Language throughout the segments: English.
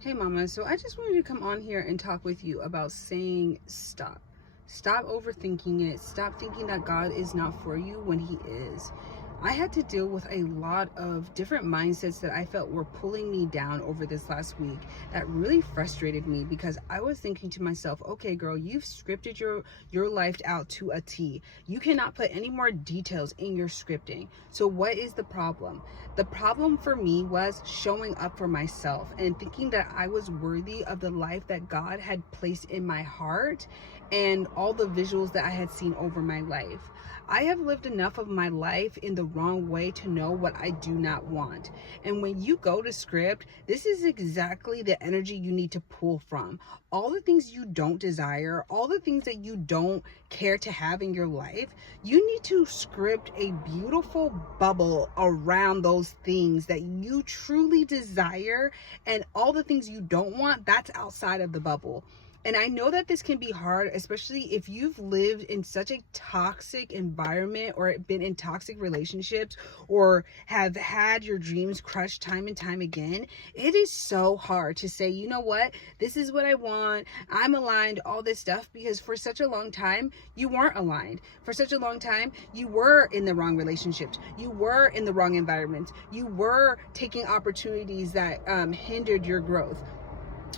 Hey mama, so I just wanted to come on here and talk with you about saying stop. Stop overthinking it. Stop thinking that God is not for you when he is. I had to deal with a lot of different mindsets that I felt were pulling me down over this last week that really frustrated me because I was thinking to myself, okay girl, you've scripted your life out to a T. You cannot put any more details in your scripting. So what is the problem? The problem for me was showing up for myself and thinking that I was worthy of the life that God had placed in my heart and all the visuals that I had seen over my life. I have lived enough of my life in the wrong way to know what I do not want. And when you go to script, this is exactly the energy you need to pull from. All the things you don't desire, all the things that you don't care to have in your life, you need to script a beautiful bubble around those things that you truly desire, and all the things you don't want, that's outside of the bubble. And I know that this can be hard, especially if you've lived in such a toxic environment or been in toxic relationships or have had your dreams crushed time and time again. It is so hard to say, you know what, this is what I want, I'm aligned, all this stuff, because for such a long time, you weren't aligned. For such a long time, you were in the wrong relationships. You were in the wrong environments. You were taking opportunities that hindered your growth.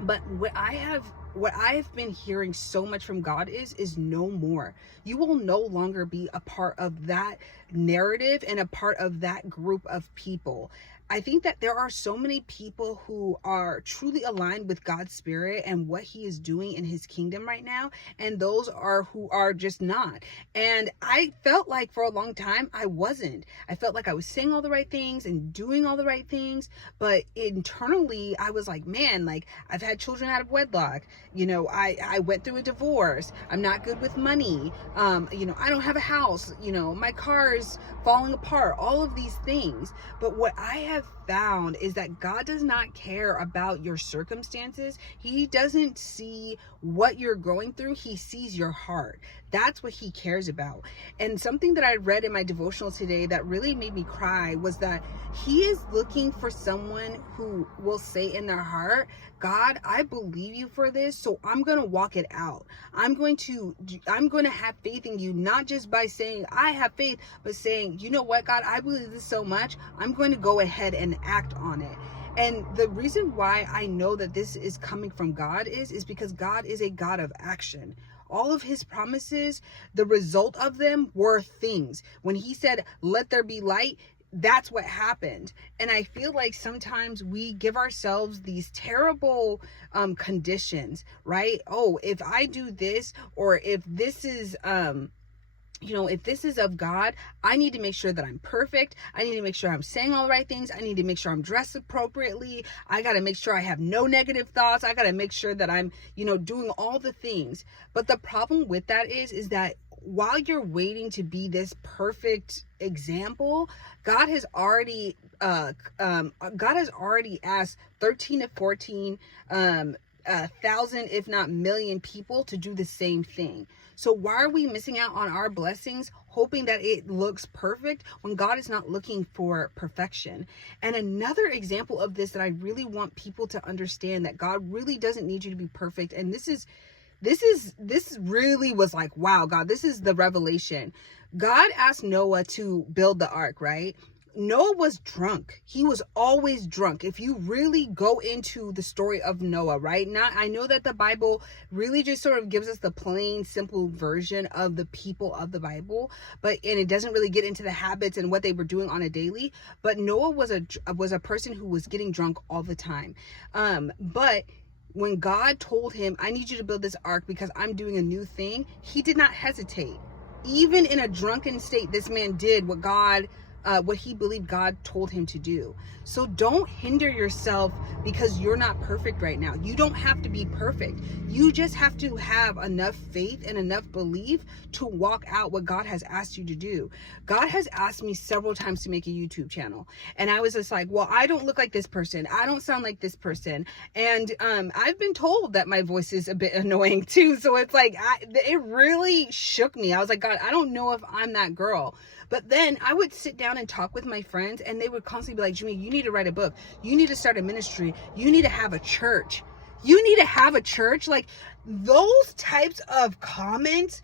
But what I've been hearing so much from God is no more. You will no longer be a part of that narrative and a part of that group of people. I think that there are so many people who are truly aligned with God's spirit and what he is doing in his kingdom right now, and those are who are just not. And I felt like for a long time I wasn't. I felt like I was saying all the right things and doing all the right things, but internally I was like, man, like I've had children out of wedlock. I went through a divorce. I'm not good with money. I don't have a house. My car is falling apart. All of these things. But what I have found is that God does not care about your circumstances. He doesn't see what you're going through. He sees your heart. That's what he cares about. And something that I read in my devotional today that really made me cry was that he is looking for someone who will say in their heart, God, I believe you for this, so I'm going to walk it out. I'm going to have faith in you, not just by saying I have faith, but saying, you know what, God, I believe this so much, I'm going to go ahead and act on it. And the reason why I know that this is coming from God is because God is a God of action. All of his promises, the result of them were things. When he said, let there be light, that's what happened. And I feel like sometimes we give ourselves these terrible conditions, right? Oh, if I do this, or if this is if this is of God, I need to make sure that I'm perfect. I need to make sure I'm saying all the right things. I need to make sure I'm dressed appropriately. I got to make sure I have no negative thoughts. I got to make sure that I'm, doing all the things. But the problem with that is that while you're waiting to be this perfect example, God has already asked 13 to 14 thousand, if not million people to do the same thing. So why are we missing out on our blessings, hoping that it looks perfect when God is not looking for perfection? And another example of this that I really want people to understand, that God really doesn't need you to be perfect. And this really was like, wow, God, this is the revelation. God asked Noah to build the ark, right? Noah was drunk. He was always drunk. If you really go into the story of Noah, right? Now, I know that the Bible really just sort of gives us the plain, simple version of the people of the Bible, and it doesn't really get into the habits and what they were doing on a daily. But Noah was a person who was getting drunk all the time. But when God told him, I need you to build this ark because I'm doing a new thing, he did not hesitate. Even in a drunken state, this man did what he believed God told him to do. So don't hinder yourself because you're not perfect right now. You don't have to be perfect. You just have to have enough faith and enough belief to walk out what God has asked you to do. God has asked me several times to make a YouTube channel. And I was just like, well, I don't look like this person. I don't sound like this person. And I've been told that my voice is a bit annoying too. So it's like, it really shook me. I was like, God, I don't know if I'm that girl. But then I would sit down and talk with my friends, and they would constantly be like, Jimmy, you need to write a book. You need to start a ministry. You need to have a church. You need to have a church. Like, those types of comments,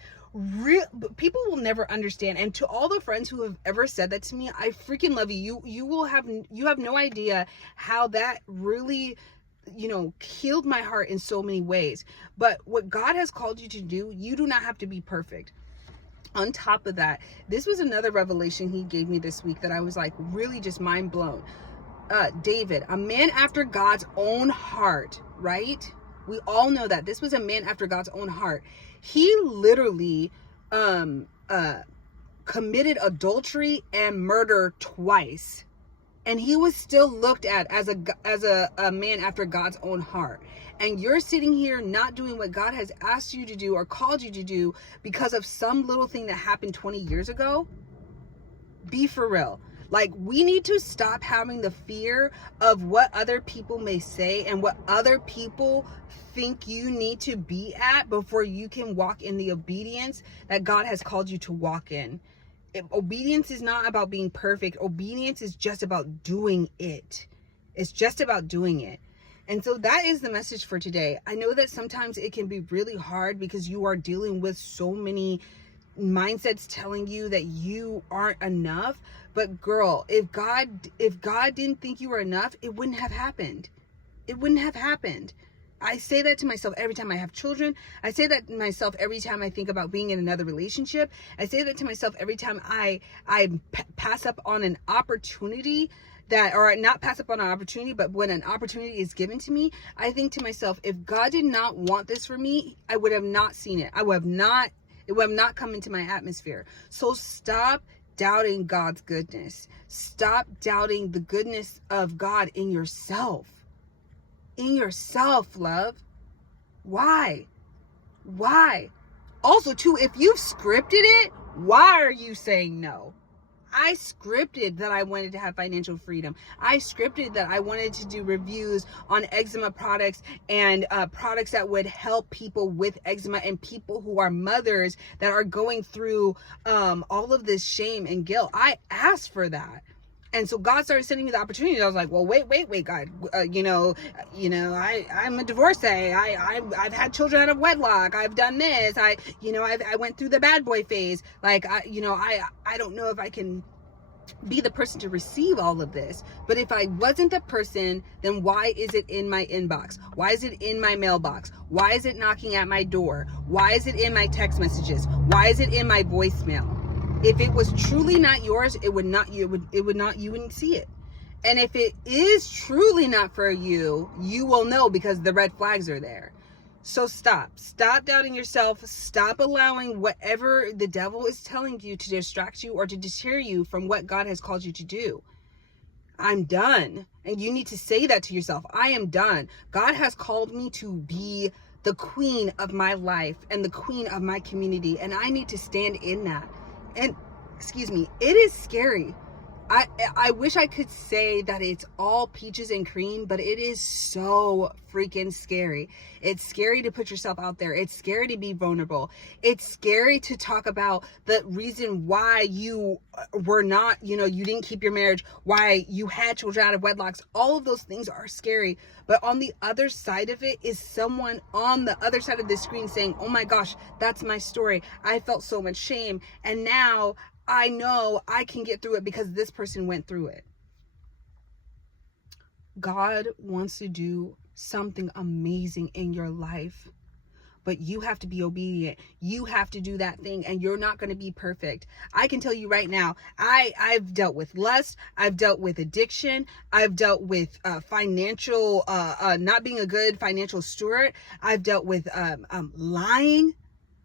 people will never understand. And to all the friends who have ever said that to me, I freaking love you. You have no idea how that really, healed my heart in so many ways. But what God has called you to do, you do not have to be perfect. On top of that, this was another revelation he gave me this week that I was like really just mind blown. David, a man after God's own heart, right? We all know that this was a man after God's own heart. He literally committed adultery and murder twice, and he was still looked at as a man after God's own heart. And you're sitting here not doing what God has asked you to do or called you to do because of some little thing that happened 20 years ago. Be for real. Like, we need to stop having the fear of what other people may say and what other people think you need to be at before you can walk in the obedience that God has called you to walk in. Obedience is not about being perfect. Obedience is just about doing it. It's just about doing it. And so that is the message for today. I know that sometimes it can be really hard because you are dealing with so many mindsets telling you that you aren't enough. But girl, if God didn't think you were enough, it wouldn't have happened. It wouldn't have happened. I say that to myself every time I have children. I say that to myself every time I think about being in another relationship. I say that to myself every time I pass up on an opportunity or not pass up on an opportunity, but when an opportunity is given to me, I think to myself, if God did not want this for me, I would have not seen it. It would have not come into my atmosphere. So stop doubting God's goodness. Stop doubting the goodness of God in yourself. In yourself, love. Why? Also, too, if you've scripted it, why are you saying no? I scripted that I wanted to have financial freedom. I scripted that I wanted to do reviews on eczema products and products that would help people with eczema and people who are mothers that are going through all of this shame and guilt. I asked for that. And so God started sending me the opportunity. I was like, well, wait, God, I'm a divorcee. I've had children out of wedlock. I've done this. I went through the bad boy phase. Like, I don't know if I can be the person to receive all of this. But if I wasn't the person, then why is it in my inbox? Why is it in my mailbox? Why is it knocking at my door? Why is it in my text messages? Why is it in my voicemail? If it was truly not yours, you wouldn't see it. And if it is truly not for you, you will know because the red flags are there. So stop doubting yourself. Stop allowing whatever the devil is telling you to distract you or to deter you from what God has called you to do. I'm done. And you need to say that to yourself. I am done. God has called me to be the queen of my life and the queen of my community. And I need to stand in that. And it is scary. I wish I could say that it's all peaches and cream, but it is so freaking scary. It's scary to put yourself out there. It's scary to be vulnerable. It's scary to talk about the reason why you were not, you didn't keep your marriage, why you had children out of wedlocks. All of those things are scary. But on the other side of it is someone on the other side of the screen saying, oh my gosh, that's my story. I felt so much shame. And now I know I can get through it because this person went through it. God wants to do something amazing in your life, but you have to be obedient. You have to do that thing, and you're not going to be perfect. I can tell you right now, I've dealt with lust. I've dealt with addiction. I've dealt with financial, not being a good financial steward. I've dealt with lying.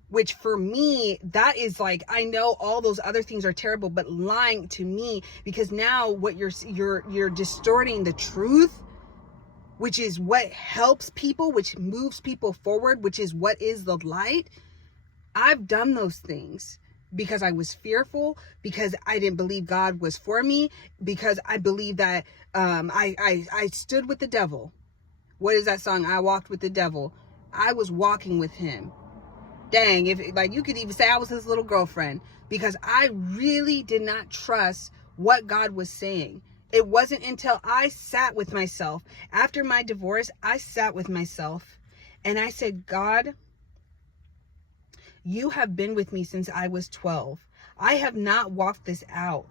Which for me, that is like, I know all those other things are terrible, but lying to me, because now what you're distorting the truth, which is what helps people, which moves people forward, which is what is the light. I've done those things because I was fearful, because I didn't believe God was for me, because I believe that I stood with the devil. What is that song? I walked with the devil. I was walking with him. Dang, if like you could even say I was his little girlfriend, because I really did not trust what God was saying. It wasn't until I sat with myself after my divorce. I sat with myself and I said, God, you have been with me since I was 12. I have not walked this out.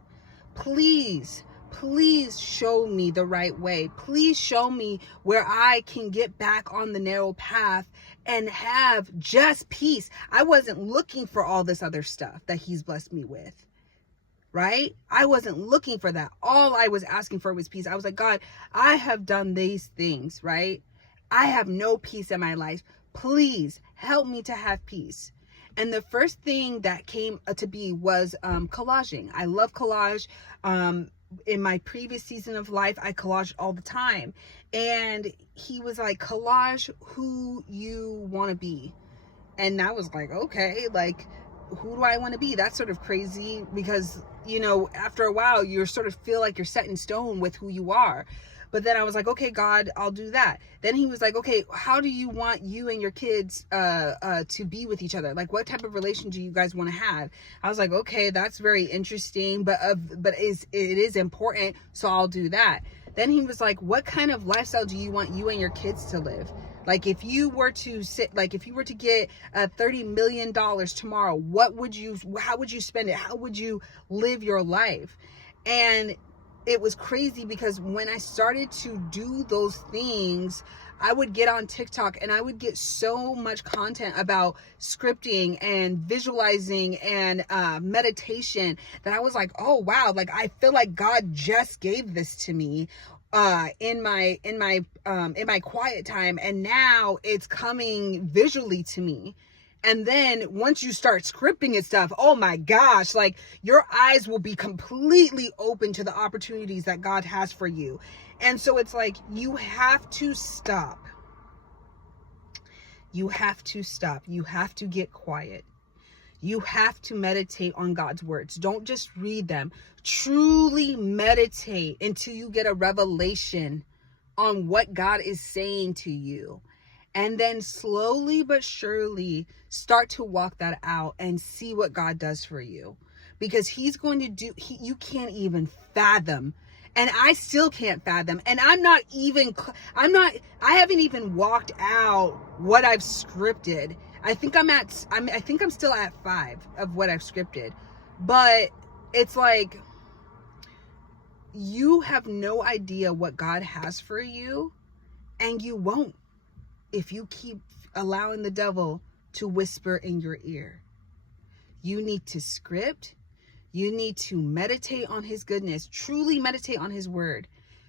Please, please show me the right way. Please show me where I can get back on the narrow path and have just peace. I wasn't looking for all this other stuff that he's blessed me with, right? I wasn't looking for that. All I was asking for was peace. I was like, God, I have done these things, right? I have no peace in my life. Please help me to have peace. And the first thing that came to be was collaging. I love collage. In my previous season of life, I collaged all the time. And he was like, collage who you want to be. And I was like, okay, like, who do I want to be? That's sort of crazy because, you know, after a while, you sort of feel like you're set in stone with who you are. But then I was like, okay, God, I'll do that. Then he was like, okay, how do you want you and your kids to be with each other? Like, what type of relation do you guys want to have? I was like, okay, that's very interesting, but it is important, so I'll do that. Then he was like, what kind of lifestyle do you want you and your kids to live? Like, if you were to get $30 million tomorrow, how would you spend it? How would you live your life? And it was crazy because when I started to do those things, I would get on TikTok and I would get so much content about scripting and visualizing and meditation that I was like, oh wow, like I feel like God just gave this to me in my quiet time, and now it's coming visually to me. And then once you start scripting and stuff, oh my gosh, like your eyes will be completely open to the opportunities that God has for you. And so it's like, you have to stop. You have to stop. You have to get quiet. You have to meditate on God's words. Don't just read them. Truly meditate until you get a revelation on what God is saying to you. And then slowly but surely start to walk that out and see what God does for you. Because he's going to do, you can't even fathom. And I still can't fathom. And I haven't even walked out what I've scripted. I think I'm still at 5 of what I've scripted. But it's like, you have no idea what God has for you, and you won't if you keep allowing the devil to whisper in your ear. You need to script. You need to meditate on his goodness, truly meditate on his word,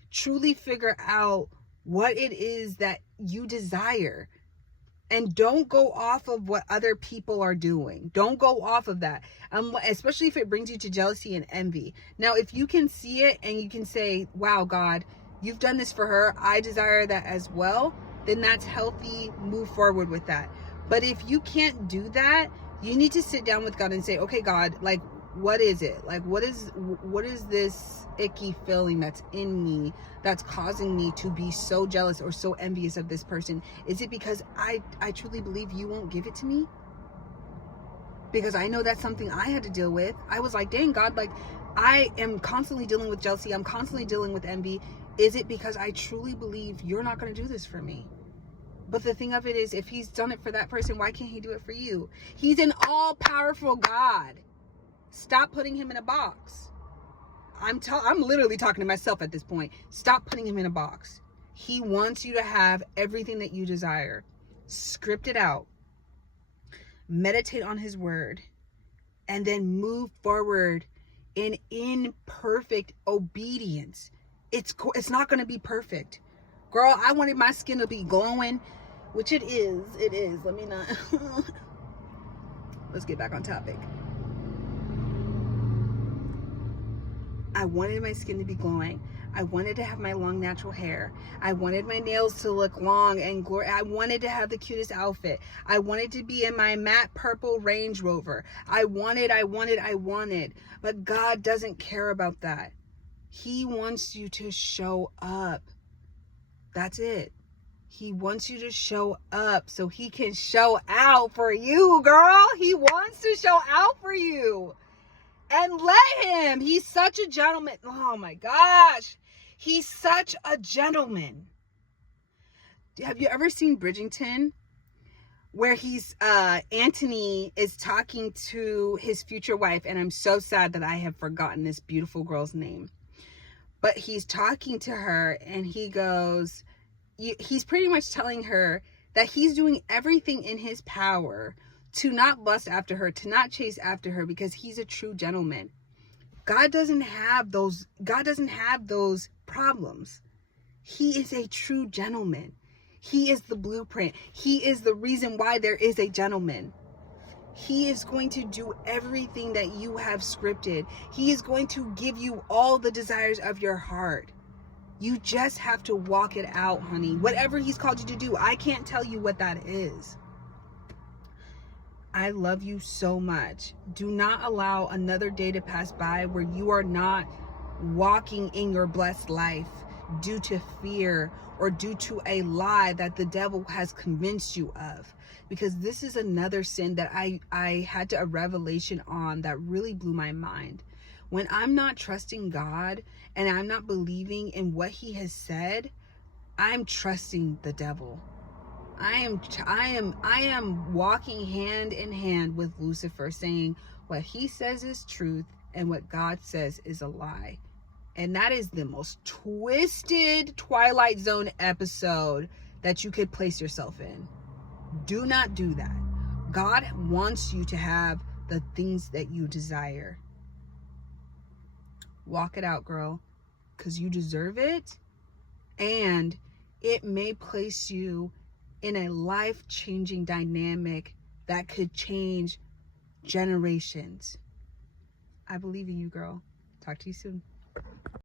truly figure out what it is that you desire. And don't go off of what other people are doing. Don't go off of that, especially if it brings you to jealousy and envy. Now, if you can see it and you can say, wow, God, you've done this for her, I desire that as well, then that's healthy. Move forward with that. But if you can't do that, you need to sit down with God and say, okay, God, like, what is it? Like, what is this icky feeling that's in me that's causing me to be so jealous or so envious of this person? Is it because I truly believe you won't give it to me? Because I know that's something I had to deal with. I was like, dang, God, like, I am constantly dealing with jealousy. I'm constantly dealing with envy. Is it because I truly believe you're not going to do this for me? But the thing of it is, if he's done it for that person, why can't he do it for you? He's an all-powerful God. Stop putting him in a box. I'm literally talking to myself at this point. Stop putting him in a box. He wants you to have everything that you desire. Script it out. Meditate on his word. And then move forward in imperfect obedience. It's not going to be perfect. Girl, I wanted my skin to be glowing, which it is. It is. Let me not. Let's get back on topic. I wanted my skin to be glowing. I wanted to have my long natural hair. I wanted my nails to look long and glorious. I wanted to have the cutest outfit. I wanted to be in my matte purple Range Rover. I wanted. But God doesn't care about that. He wants you to show up. That's it. He wants you to show up so he can show out for you, girl. He wants to show out for you. And let him. He's such a gentleman. Oh my gosh. He's such a gentleman. Have you ever seen Bridgerton? Where Anthony is talking to his future wife. And I'm so sad that I have forgotten this beautiful girl's name. But he's talking to her and he goes, he's pretty much telling her that he's doing everything in his power to not lust after her, to not chase after her, because he's a true gentleman. God doesn't have those problems. He is a true gentleman. He is the blueprint. He is the reason why there is a gentleman. He is going to do everything that you have scripted. He is going to give you all the desires of your heart. You just have to walk it out, honey. Whatever he's called you to do, I can't tell you what that is. I love you so much. Do not allow another day to pass by where you are not walking in your blessed life due to fear or due to a lie that the devil has convinced you of. Because this is another sin that I had a revelation on that really blew my mind. When I'm not trusting God and I'm not believing in what he has said, I'm trusting the devil. I am walking hand in hand with Lucifer, saying what he says is truth and what God says is a lie. And that is the most twisted Twilight Zone episode that you could place yourself in. Do not do that. God wants you to have the things that you desire. Walk it out, girl, because you deserve it. And it may place you in a life-changing dynamic that could change generations. I believe in you, girl. Talk to you soon.